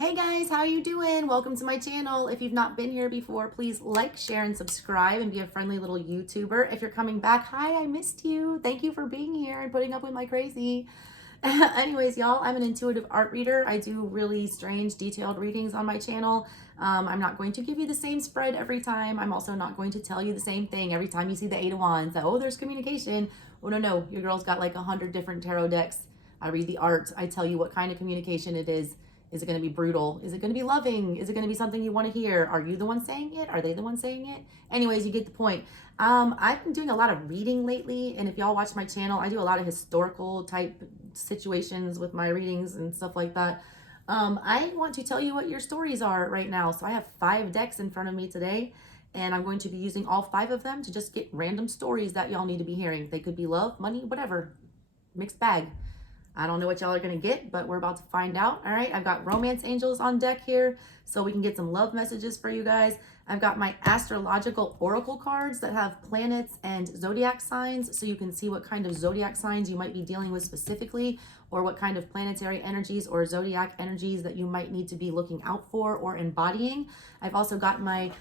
Hey guys, how are you doing? Welcome to my channel. If you've not been here before, please like, share, and subscribe and be a friendly little YouTuber. If you're coming back, hi, I missed you. Thank you for being here and putting up with my crazy. Anyways, y'all, I'm an intuitive art reader. I do really strange, detailed readings on my channel. I'm not going to give you the same spread every time. I'm also not going to tell you the same thing every time you see the Eight of Wands. That, oh, there's communication. Oh, no, your girl's got like 100 different tarot decks. I read the art. I tell you what kind of communication it is. Is it going to be brutal? Is it going to be loving? Is it going to be something you want to hear? Are you the one saying it? Are they the one saying it? Anyways, you get the point. I've been doing a lot of reading lately, and if y'all watch my channel, I do a lot of historical type situations with my readings and stuff like that. I want to tell you what your stories are right now. So I have 5 decks in front of me today, and I'm going to be using all 5 of them to just get random stories that y'all need to be hearing. They could be love, money, whatever. Mixed bag. I don't know what y'all are going to get, but we're about to find out. All right, I've got romance angels on deck here, so we can get some love messages for you guys. I've got my astrological oracle cards that have planets and zodiac signs, so you can see what kind of zodiac signs you might be dealing with specifically, or what kind of planetary energies or zodiac energies that you might need to be looking out for or embodying. I've also got my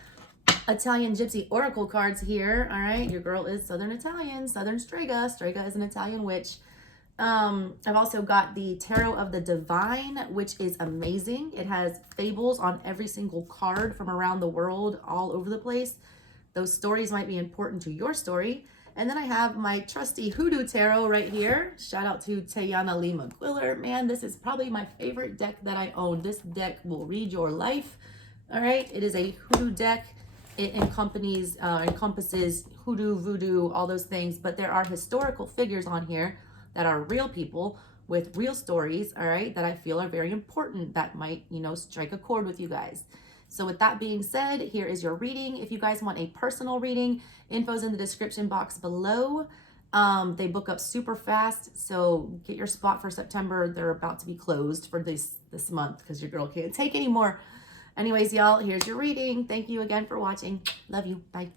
Italian Gypsy Oracle cards here. All right, your girl is Southern Italian, ASouthernStrega. Strega is an Italian witch. I've also got the Tarot of the Divine, which is amazing. It has fables on every single card from around the world, all over the place. Those stories might be important to your story. And then I have my trusty Hoodoo Tarot right here. Shout out to Tayana Lee McQuiller. Man, this is probably my favorite deck that I own. This deck will read your life. All right, it is a Hoodoo deck. It encompasses hoodoo, voodoo, all those things, but there are historical figures on here that are real people with real stories, all right, that I feel are very important, that might, strike a chord with you guys. So with that being said, here is your reading. If you guys want a personal reading, info's in the description box below. They book up super fast, so get your spot for September. They're about to be closed for this month because your girl can't take anymore. Anyways, y'all, here's your reading. Thank you again for watching. Love you. Bye.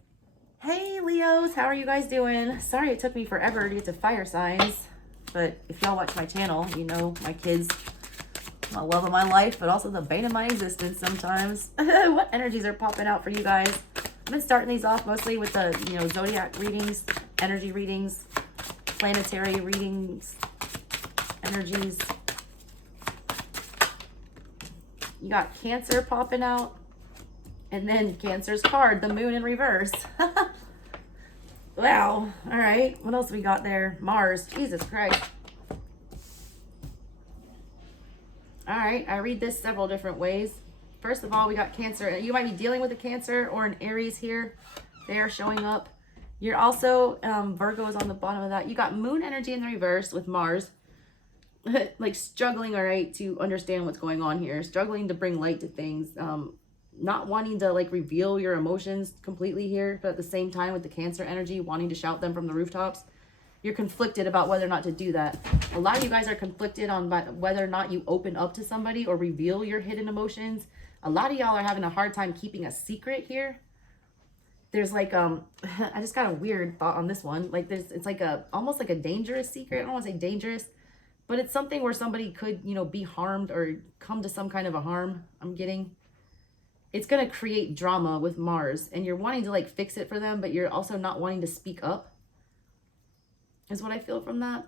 Hey, Leos. How are you guys doing? Sorry it took me forever to get to fire signs. But if y'all watch my channel, you know my kids, the love of my life, but also the bane of my existence sometimes. What energies are popping out for you guys? I've been starting these off mostly with the, zodiac readings, energy readings, planetary readings, energies. You got Cancer popping out, and then Cancer's card, the moon in reverse. Wow. All right. What else we got there? Mars. Jesus Christ. All right. I read this several different ways. First of all, we got Cancer. You might be dealing with a Cancer or an Aries here. They are showing up. You're also, Virgo is on the bottom of that. You got moon energy in the reverse with Mars. Like struggling, all right, to understand what's going on here. Struggling to bring light to things. Not wanting to like reveal your emotions completely here, but at the same time with the Cancer energy, wanting to shout them from the rooftops. You're conflicted about whether or not to do that. A lot of you guys are conflicted on whether or not you open up to somebody or reveal your hidden emotions. A lot of y'all are having a hard time keeping a secret here. There's like, I just got a weird thought on this one. Like it's like almost like a dangerous secret. I don't want to say dangerous, but it's something where somebody could, be harmed or come to some kind of a harm. I'm getting. It's going to create drama with Mars, and you're wanting to like fix it for them, but you're also not wanting to speak up, is what I feel from that.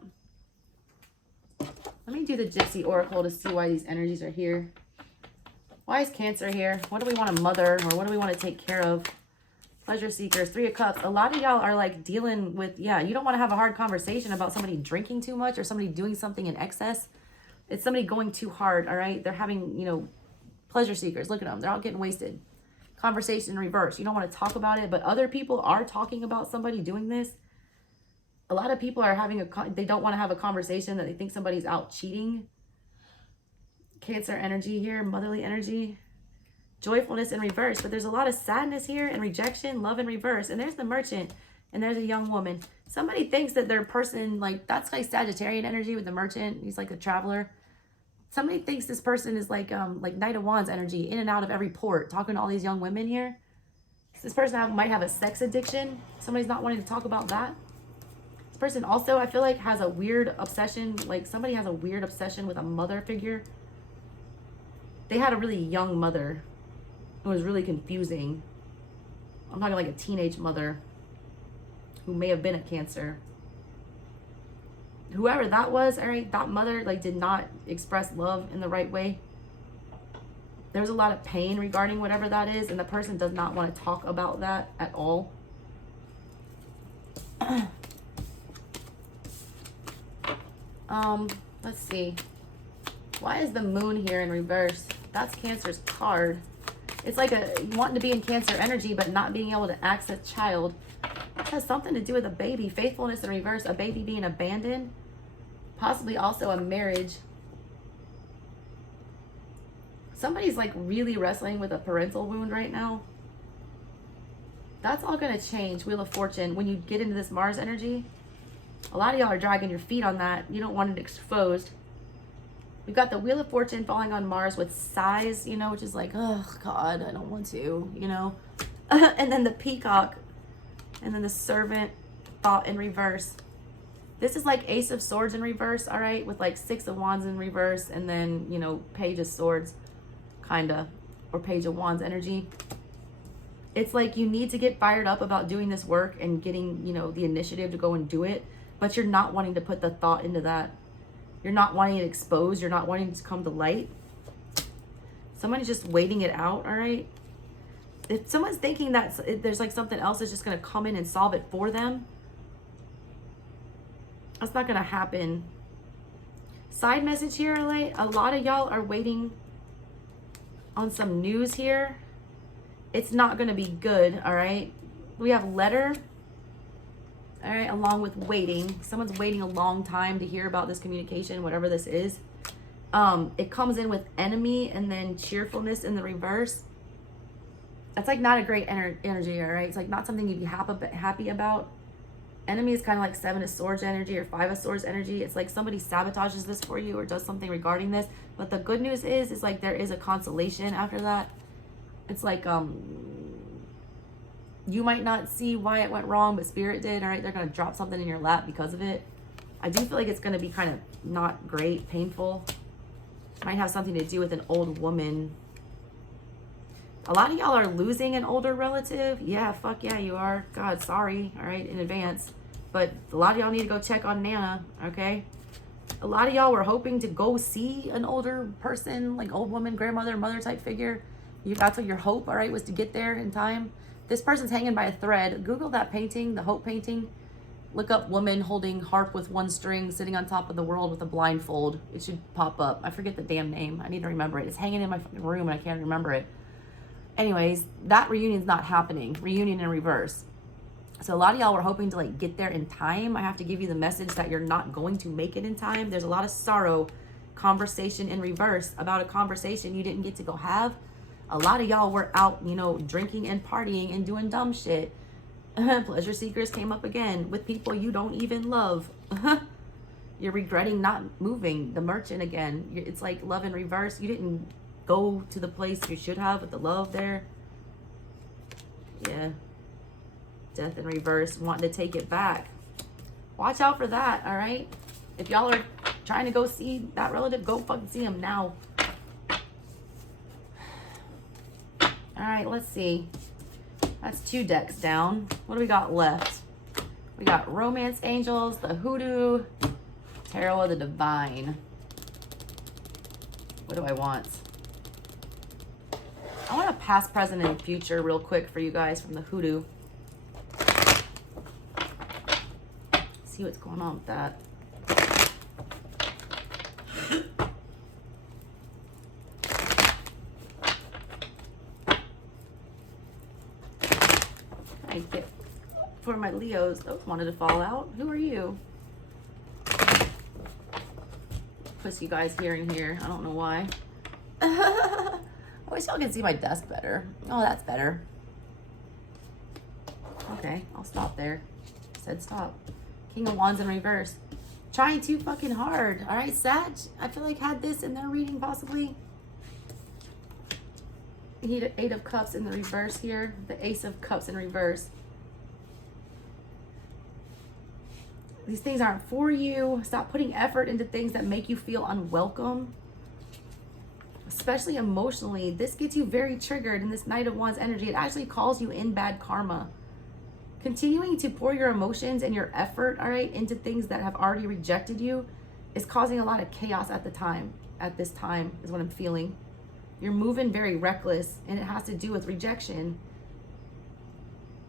Let me do the Gypsy Oracle to see why these energies are here. Why is Cancer here? What do we want to mother, or what do we want to take care of? Pleasure seekers, 3 of Cups. A lot of y'all are like dealing with, you don't want to have a hard conversation about somebody drinking too much or somebody doing something in excess. It's somebody going too hard, all right? They're having, pleasure seekers. Look at them. They're all getting wasted. Conversation in reverse. You don't want to talk about it, but other people are talking about somebody doing this. A lot of people are having they don't want to have a conversation that they think somebody's out cheating. Cancer energy here, motherly energy. Joyfulness in reverse, but there's a lot of sadness here and rejection, love in reverse. And there's the Merchant, and there's a young woman. Somebody thinks that their person, like, that's like Sagittarian energy with the Merchant. He's like a traveler. Somebody thinks this person is like Knight of Wands energy, in and out of every port, talking to all these young women here. This person might have a sex addiction. Somebody's not wanting to talk about that. This person also, I feel like, has a weird obsession. Like somebody has a weird obsession with a mother figure. they had a really young mother. It was really confusing. I'm talking like a teenage mother who may have been a Cancer. Whoever that was, all right, that mother like did not express love in the right way. There's a lot of pain regarding whatever that is, and the person does not want to talk about that at all. Let's see. Why is the moon here in reverse? That's Cancer's card. It's like wanting to be in Cancer energy, but not being able to access child. It has something to do with a baby. Faithfulness in reverse, a baby being abandoned. Possibly also a marriage. Somebody's like really wrestling with a parental wound right now. That's all going to change. Wheel of Fortune. When you get into this Mars energy, a lot of y'all are dragging your feet on that. You don't want it exposed. We've got the Wheel of Fortune falling on Mars with size, you know, which is like, oh God, I don't want to, you know. And then the Peacock. And then the Servant, Thought in reverse. This is like Ace of Swords in reverse, all right, with like 6 of Wands in reverse, and then, you know, Page of Swords, kind of, or Page of Wands energy. It's like you need to get fired up about doing this work and getting, you know, the initiative to go and do it, but you're not wanting to put the thought into that. You're not wanting it exposed. You're not wanting it to come to light. Somebody's just waiting it out, all right? If someone's thinking that there's like something else that's just going to come in and solve it for them, that's not going to happen. Side message here, like, a lot of y'all are waiting on some news here. It's not going to be good, all right? We have letter, all right, along with waiting. Someone's waiting a long time to hear about this communication, whatever this is. It comes in with enemy and then cheerfulness in the reverse. That's like not a great energy, all right? It's like not something you'd be happy about. Enemy is kind of like 7 of Swords energy or 5 of Swords energy. It's like somebody sabotages this for you or does something regarding this. But the good news is like there is a consolation after that. It's like you might not see why it went wrong, but Spirit did, all right? They're going to drop something in your lap because of it. I do feel like it's going to be kind of not great, painful. Might have something to do with an old woman. A lot of y'all are losing an older relative. Yeah, fuck yeah, you are. God, sorry, all right, in advance. But a lot of y'all need to go check on Nana, okay? A lot of y'all were hoping to go see an older person, like old woman, grandmother, mother type figure. That's what your hope, all right, was to get there in time. This person's hanging by a thread. Google that painting, the Hope painting. Look up woman holding harp with 1 string, sitting on top of the world with a blindfold. It should pop up. I forget the damn name. I need to remember it. It's hanging in my fucking room and I can't remember it. Anyways, that reunion's not happening. Reunion in reverse. So a lot of y'all were hoping to like get there in time. I have to give you the message that you're not going to make it in time. There's a lot of sorrow, conversation in reverse about a conversation you didn't get to go have. A lot of y'all were out, you know, drinking and partying and doing dumb shit. Pleasure seekers came up again with people you don't even love. You're regretting not moving. The Merchant again. It's like love in reverse. You didn't go to the place you should have with the love there. Yeah. Death in reverse, wanting to take it back. Watch out for that, all right? If y'all are trying to go see that relative, go fucking see him now. All right, let's see. That's 2 decks down. What do we got left? We got Romance Angels, the Hoodoo, Tarot of the Divine. What do I want? I want a past, present, and future real quick for you guys from the Hoodoo. See what's going on with that. I get for my Leos. Those wanted to fall out. Who are you? Push you guys here and here. I don't know why. I wish y'all can see my desk better. Oh, that's better. Okay, I'll stop there. Said stop. King of Wands in reverse. Trying too fucking hard. All right, Sag. I feel like had this in their reading possibly. Eight of Cups in the reverse here. The Ace of Cups in reverse. These things aren't for you. Stop putting effort into things that make you feel unwelcome. especially emotionally, this gets you very triggered in this Knight of Wands energy. It actually calls you in bad karma. Continuing to pour your emotions and your effort, all right, into things that have already rejected you is causing a lot of chaos at the time. At this time is what I'm feeling. You're moving very reckless, and it has to do with rejection.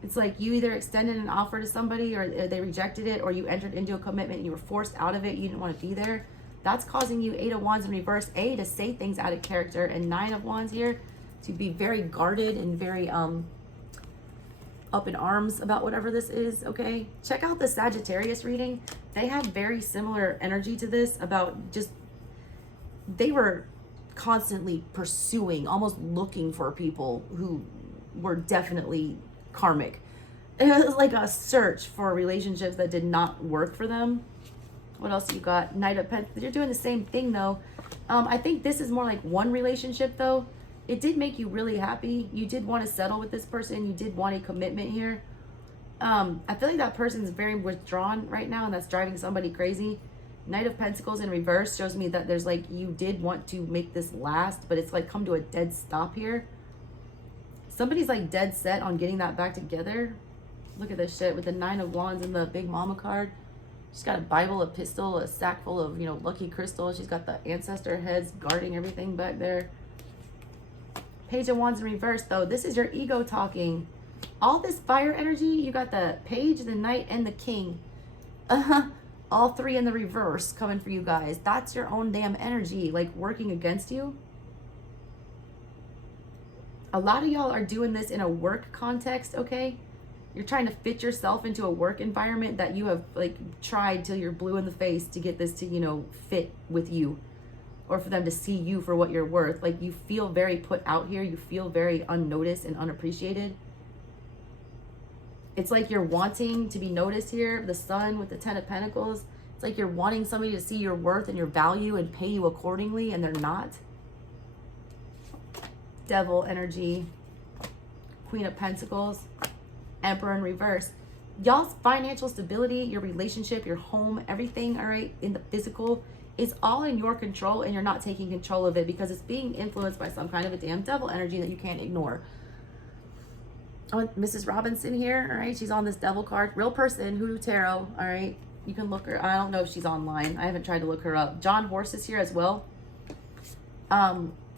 It's like you either extended an offer to somebody or they rejected it, or you entered into a commitment and you were forced out of it. You didn't want to be there. That's causing you 8 of Wands in reverse, to say things out of character, and 9 of Wands here to be very guarded and very up in arms about whatever this is, okay? Check out the Sagittarius reading. They had very similar energy to this about just, they were constantly pursuing, almost looking for people who were definitely karmic. It was like a search for relationships that did not work for them. What else you got? Knight of Pentacles. You're doing the same thing though. I think this is more like one relationship though. It did make you really happy. You did want to settle with this person. You did want a commitment here. I feel like that person's very withdrawn right now, and that's driving somebody crazy. Knight of Pentacles in reverse shows me that there's like, you did want to make this last, but it's like come to a dead stop here. Somebody's like dead set on getting that back together. Look at this shit with the 9 of Wands and the Big Mama card. She's got a Bible, a pistol, a sack full of, lucky crystals. She's got the ancestor heads guarding everything back there. Page of Wands in reverse, though. This is your ego talking. All this fire energy, you got the Page, the Knight, and the King. All 3 in the reverse coming for you guys. That's your own damn energy, like, working against you. A lot of y'all are doing this in a work context, okay? You're trying to fit yourself into a work environment that you have, like, tried till you're blue in the face to get this to, fit with you. Or for them to see you for what you're worth. Like, you feel very put out here. You feel very unnoticed and unappreciated. It's like you're wanting to be noticed here. The Sun with the 10 of Pentacles. It's like you're wanting somebody to see your worth and your value and pay you accordingly, and they're not. Devil energy. Queen of Pentacles. Emperor in reverse. Y'all's financial stability, your relationship, your home, everything, all right, in the physical, is all in your control, and you're not taking control of it because it's being influenced by some kind of a damn devil energy that you can't ignore. Oh, Mrs. Robinson here, all right, she's on this devil card. Real person, Hoodoo Tarot, all right. You can look her. I don't know if she's online. I haven't tried to look her up. John Horse is here as well.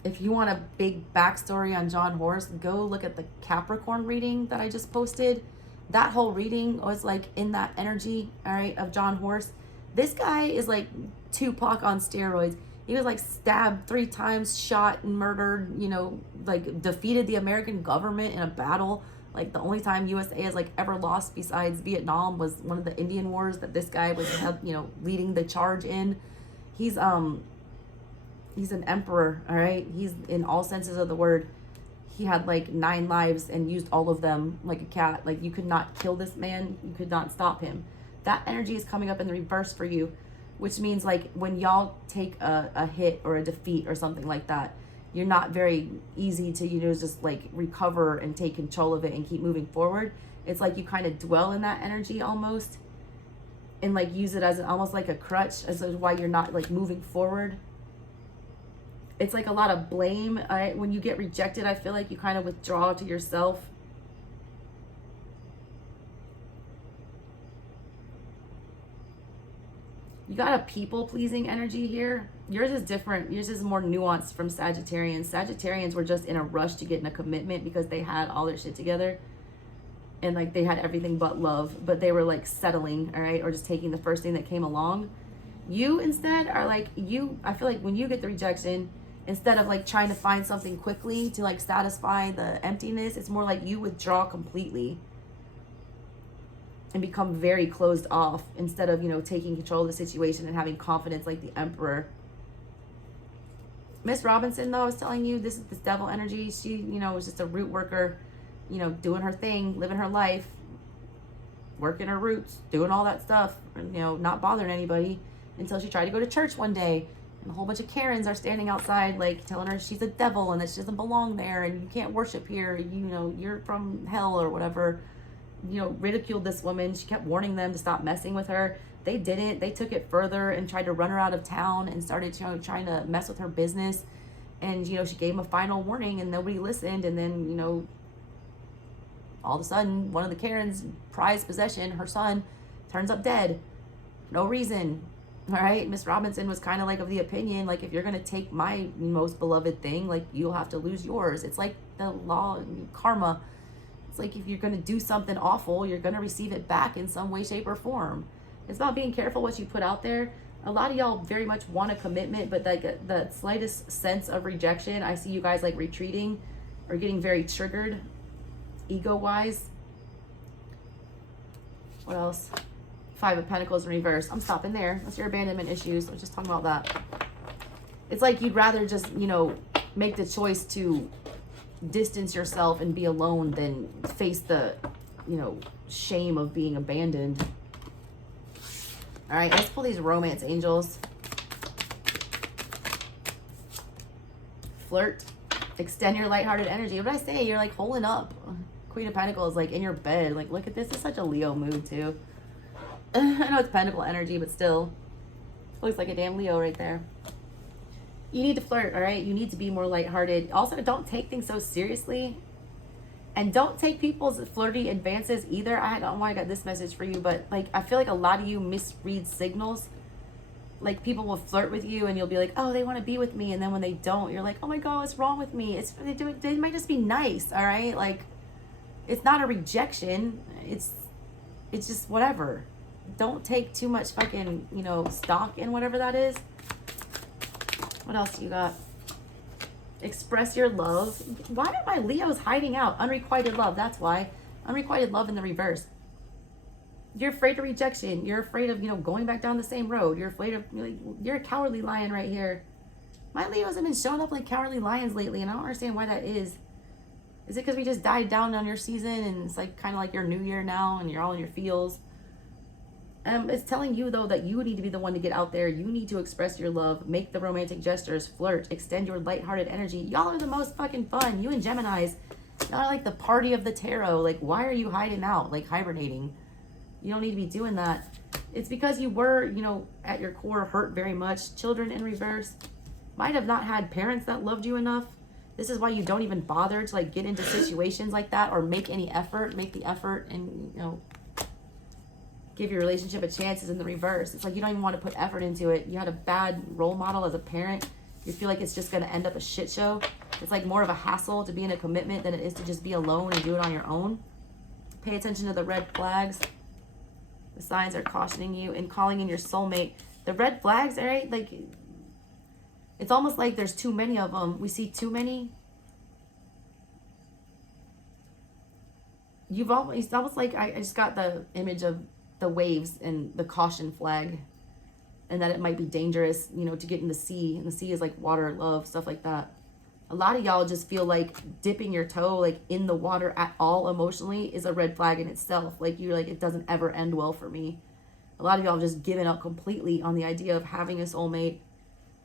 If you want a big backstory on John Horse, go look at the Capricorn reading that I just posted. That whole reading was like in that energy, all right, of John Horse. This guy is like Tupac on steroids. He was like stabbed 3 times, shot and murdered, like defeated the American government in a battle. Like the only time USA has like ever lost besides Vietnam was one of the Indian Wars that this guy was, leading the charge in. He's an emperor, all right? He's in all senses of the word. He had like 9 lives and used all of them like a cat. Like, you could not kill this man. You could not stop him. That energy is coming up in the reverse for you, which means like when y'all take a hit or a defeat or something like that, you're not very easy to, just like recover and take control of it and keep moving forward. It's like you kind of dwell in that energy almost and like use it as almost like a crutch, as to why you're not like moving forward. It's like a lot of blame. When you get rejected, I feel like you kind of withdraw to yourself. You got a people-pleasing energy here. Yours is different. Yours is more nuanced from Sagittarians. Sagittarians were just in a rush to get in a commitment because they had all their shit together. And like they had everything but love. But they were like settling, all right? Or just taking the first thing that came along. You instead are like, I feel like when you get the rejection, instead of like trying to find something quickly to like satisfy the emptiness, it's more like you withdraw completely and become very closed off instead of, taking control of the situation and having confidence like the Emperor. Miss Robinson, though, I was telling you, this is this devil energy. She, was just a root worker, doing her thing, living her life, working her roots, doing all that stuff, not bothering anybody until she tried to go to church one day. And a whole bunch of Karens are standing outside, like, telling her she's a devil and that she doesn't belong there and you can't worship here. You're from hell or whatever. Ridiculed this woman. She kept warning them to stop messing with her. They didn't. They took it further and tried to run her out of town and started trying to mess with her business. And, you know, she gave him a final warning and nobody listened. And then, you know, all of a sudden, one of the Karen's prized possession, her son, turns up dead. No reason. All right. Miss Robinson was kind of like of the opinion, like, if you're going to take my most beloved thing, like, you'll have to lose yours. It's like the law, karma. It's like if you're going to do something awful, you're going to receive it back in some way, shape, or form. It's about being careful what you put out there. A lot of y'all very much want a commitment, but like the slightest sense of rejection, I see you guys like retreating or getting very triggered ego-wise. What else? Five of Pentacles in reverse. I'm stopping there. That's your abandonment issues. I'm just talking about that. It's like you'd rather just, you know, make the choice to distance yourself and be alone than face the, you know, shame of being abandoned. All right, let's pull these romance angels. Flirt. Extend your lighthearted energy. What did I say? You're like holding up. Queen of Pentacles, like in your bed. Like, look at this. It's such a Leo mood, too. I know it's Pentacle energy, but still. Looks like a damn Leo right there. You need to flirt, all right? You need to be more lighthearted. Also, don't take things so seriously. And don't take people's flirty advances either. I don't know why I got this message for you, but like I feel like a lot of you misread signals. Like people will flirt with you and you'll be like, oh, they want to be with me. And then when they don't, you're like, oh my God, what's wrong with me? They might just be nice, all right? Like, it's not a rejection. It's just whatever. Don't take too much fucking, you know, stock in whatever that is. What else you got? Express your love. Why are my Leos hiding out? Unrequited love. That's why. Unrequited love in the reverse. You're afraid of rejection. You're afraid of, you know, going back down the same road. You're afraid of, you're a cowardly lion right here. My Leos have been showing up like cowardly lions lately, and I don't understand why that is. Is it because we just died down on your season and it's like kind of like your new year now and you're all in your feels? It's telling you, though, that you need to be the one to get out there. You need to express your love, make the romantic gestures, flirt, extend your lighthearted energy. Y'all are the most fucking fun. You and Geminis, y'all are like the party of the tarot. Like, why are you hiding out, like hibernating? You don't need to be doing that. It's because you were, you know, at your core hurt very much. Children in reverse might have not had parents that loved you enough. This is why you don't even bother to like get into situations like that or make any effort, make the effort and, you know, give your relationship a chance. Is in the reverse. It's like you don't even want to put effort into it. You had a bad role model as a parent. You feel like it's just going to end up a shit show. It's like more of a hassle to be in a commitment than it is to just be alone and do it on your own. Pay attention to the red flags. The signs are cautioning you and calling in your soulmate. The red flags, all right? Like, it's almost like there's too many of them. We see too many. It's almost like I just got the image of the waves and the caution flag, and that it might be dangerous, you know, to get in the sea. And the sea is like water, love, stuff like that. A lot of y'all just feel like dipping your toe like in the water at all emotionally is a red flag in itself. Like you're like, it doesn't ever end well for me. A lot of y'all have just given up completely on the idea of having a soulmate.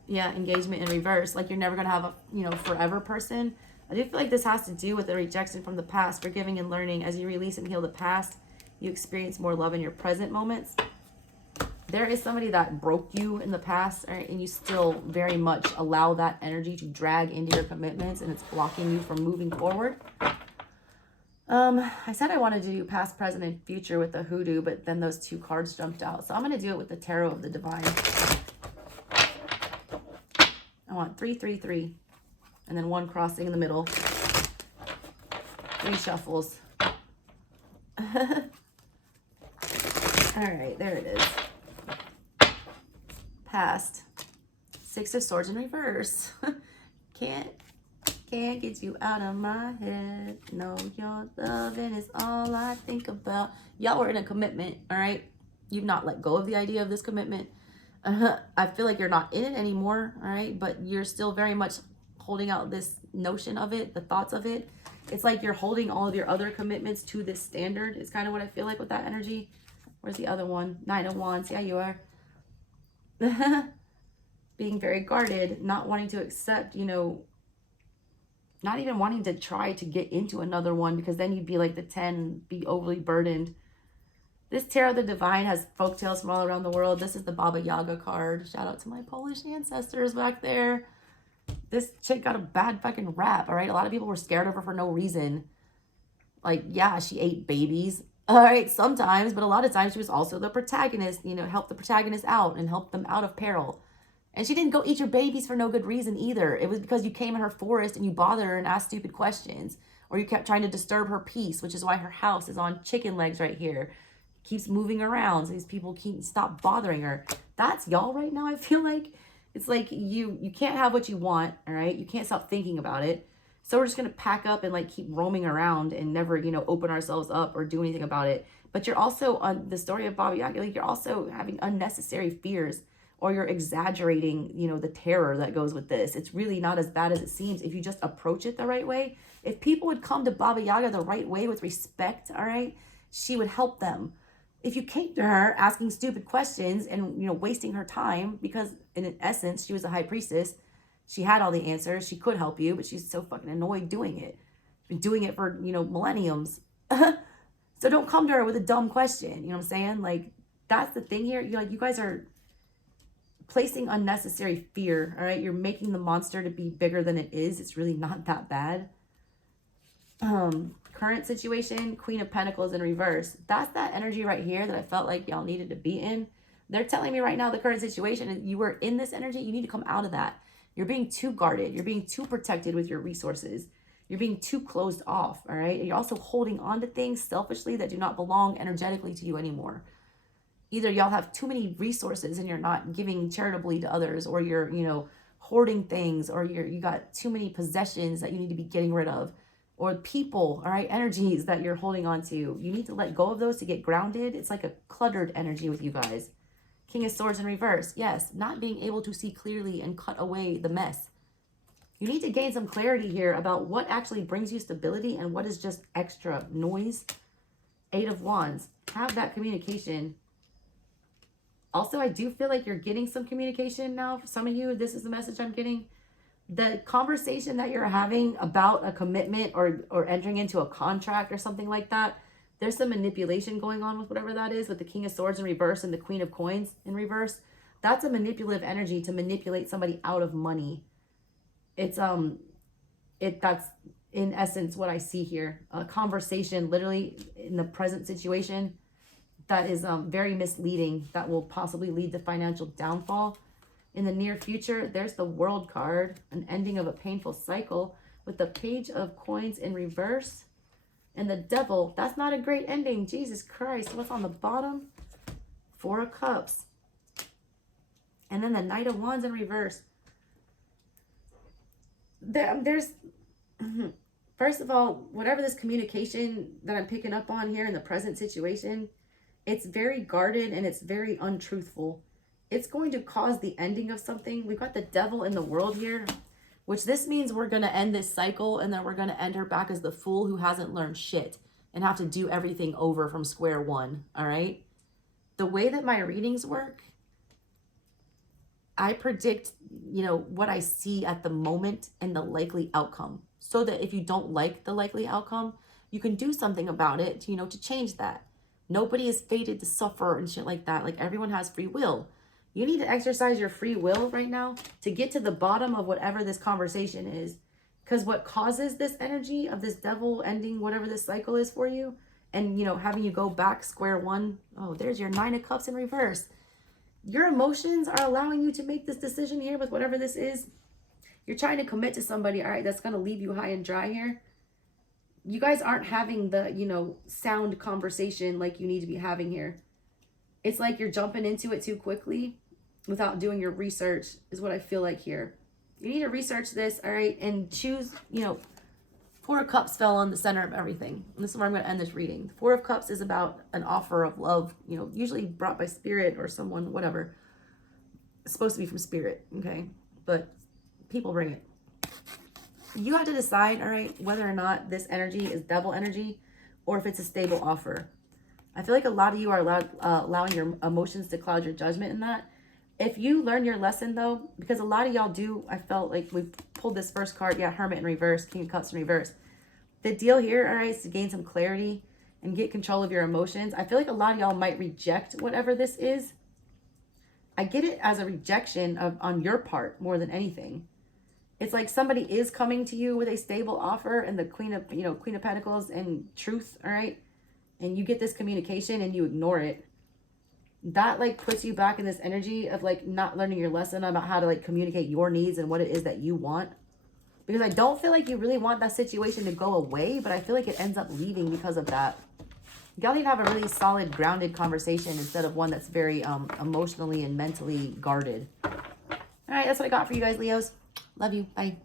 Yeah, engagement in reverse. Like you're never going to have a, you know, forever person. I do feel like this has to do with the rejection from the past, forgiving and learning. As you release and heal the past, you experience more love in your present moments. There is somebody that broke you in the past, right, and you still very much allow that energy to drag into your commitments, and it's blocking you from moving forward. I said I wanted to do past, present, and future with the hoodoo, but then those two cards jumped out. So I'm going to do it with the Tarot of the Divine. I want 3, 3, 3, and then 1 crossing in the middle. 3 shuffles. All right, there it is. Past. 6 of Swords in reverse. Can't get you out of my head. No, your loving is all I think about. Y'all were in a commitment, all right? You've not let go of the idea of this commitment. I feel like you're not in it anymore, all right? But you're still very much holding out this notion of it, the thoughts of it. It's like you're holding all of your other commitments to this standard. It's kind of what I feel like with that energy. Where's the other one? 9 of Wands. Yeah, you are. Being very guarded, not wanting to accept, you know, not even wanting to try to get into another one, because then you'd be like the 10, be overly burdened. This Tarot of the Divine has folktales from all around the world. This is the Baba Yaga card. Shout out to my Polish ancestors back there. This chick got a bad fucking rap, all right? A lot of people were scared of her for no reason. Like, yeah, she ate babies, all right, sometimes, but a lot of times she was also the protagonist, you know, helped the protagonist out and helped them out of peril. And she didn't go eat your babies for no good reason either. It was because you came in her forest and you bothered her and asked stupid questions. Or you kept trying to disturb her peace, which is why her house is on chicken legs right here. Keeps moving around so these people can't stop bothering her. That's y'all right now, I feel like. It's like you can't have what you want, all right? You can't stop thinking about it. So we're just going to pack up and like keep roaming around and never, you know, open ourselves up or do anything about it. But you're also on the story of Baba Yaga, like you're also having unnecessary fears, or you're exaggerating, you know, the terror that goes with this. It's really not as bad as it seems if you just approach it the right way. If people would come to Baba Yaga the right way with respect, all right, she would help them. If you came to her asking stupid questions and, you know, wasting her time, because in essence, she was a high priestess, she had all the answers, she could help you, but she's so fucking annoyed doing it. She's been doing it for, you know, millenniums. So don't come to her with a dumb question. You know what I'm saying? Like, that's the thing here. You're like, you guys are placing unnecessary fear, all right? You're making the monster to be bigger than it is. It's really not that bad. Current situation, Queen of Pentacles in reverse. That's that energy right here that I felt like y'all needed to be in. They're telling me right now the current situation, you were in this energy, you need to come out of that. You're being too guarded. You're being too protected with your resources. You're being too closed off, all right? You're also holding on to things selfishly that do not belong energetically to you anymore. Either y'all have too many resources and you're not giving charitably to others, or you're, you know, hoarding things, or you got too many possessions that you need to be getting rid of, or people, all right, energies that you're holding on to. You need to let go of those to get grounded. It's like a cluttered energy with you guys. King of Swords in reverse. Yes, not being able to see clearly and cut away the mess. You need to gain some clarity here about what actually brings you stability and what is just extra noise. 8 of Wands. Have that communication. Also, I do feel like you're getting some communication now. For some of you, this is the message I'm getting. The conversation that you're having about a commitment or entering into a contract or something like that, there's some manipulation going on with whatever that is, with the King of Swords in reverse and the Queen of Coins in reverse. That's a manipulative energy to manipulate somebody out of money. It's that's in essence what I see here. A conversation literally in the present situation that is very misleading, that will possibly lead to financial downfall. In the near future, there's the World card, an ending of a painful cycle, with the Page of Coins in reverse. And the Devil, that's not a great ending. Jesus Christ, what's on the bottom? 4 of Cups. And then the Knight of Wands in reverse. There's, first of all, whatever this communication that I'm picking up on here in the present situation, it's very guarded and it's very untruthful. It's going to cause the ending of something. We've got the Devil in the World here, which this means we're going to end this cycle, and then we're going to end her back as the fool who hasn't learned shit and have to do everything over from square one, all right? The way that my readings work, I predict, you know, what I see at the moment and the likely outcome, so that if you don't like the likely outcome, you can do something about it, you know, to change that. Nobody is fated to suffer and shit like that. Like, everyone has free will. You need to exercise your free will right now to get to the bottom of whatever this conversation is. Because what causes this energy of this Devil ending whatever this cycle is for you, and, you know, having you go back square one. Oh, there's your 9 of Cups in reverse. Your emotions are allowing you to make this decision here with whatever this is. You're trying to commit to somebody, all right, that's going to leave you high and dry here. You guys aren't having the, you know, sound conversation like you need to be having here. It's like you're jumping into it too quickly without doing your research, is what I feel like here. You need to research this, all right, and choose, you know, 4 of Cups fell on the center of everything. And this is where I'm going to end this reading. 4 of Cups is about an offer of love, you know, usually brought by spirit or someone, whatever. It's supposed to be from spirit, okay? But people bring it. You have to decide, all right, whether or not this energy is Devil energy or if it's a stable offer. I feel like a lot of you are allowing your emotions to cloud your judgment in that. If you learn your lesson, though, because a lot of y'all do, I felt like we pulled this first card, yeah, Hermit in reverse, King of Cups in reverse. The deal here, all right, is to gain some clarity and get control of your emotions. I feel like a lot of y'all might reject whatever this is. I get it as a rejection on your part more than anything. It's like somebody is coming to you with a stable offer, and the Queen of Pentacles and truth, all right? And you get this communication and you ignore it. That like puts you back in this energy of like not learning your lesson about how to like communicate your needs and what it is that you want. Because I don't feel like you really want that situation to go away, but I feel like it ends up leaving because of that. Y'all need to have a really solid, grounded conversation instead of one that's very emotionally and mentally guarded. All right, that's what I got for you guys, Leos. Love you. Bye.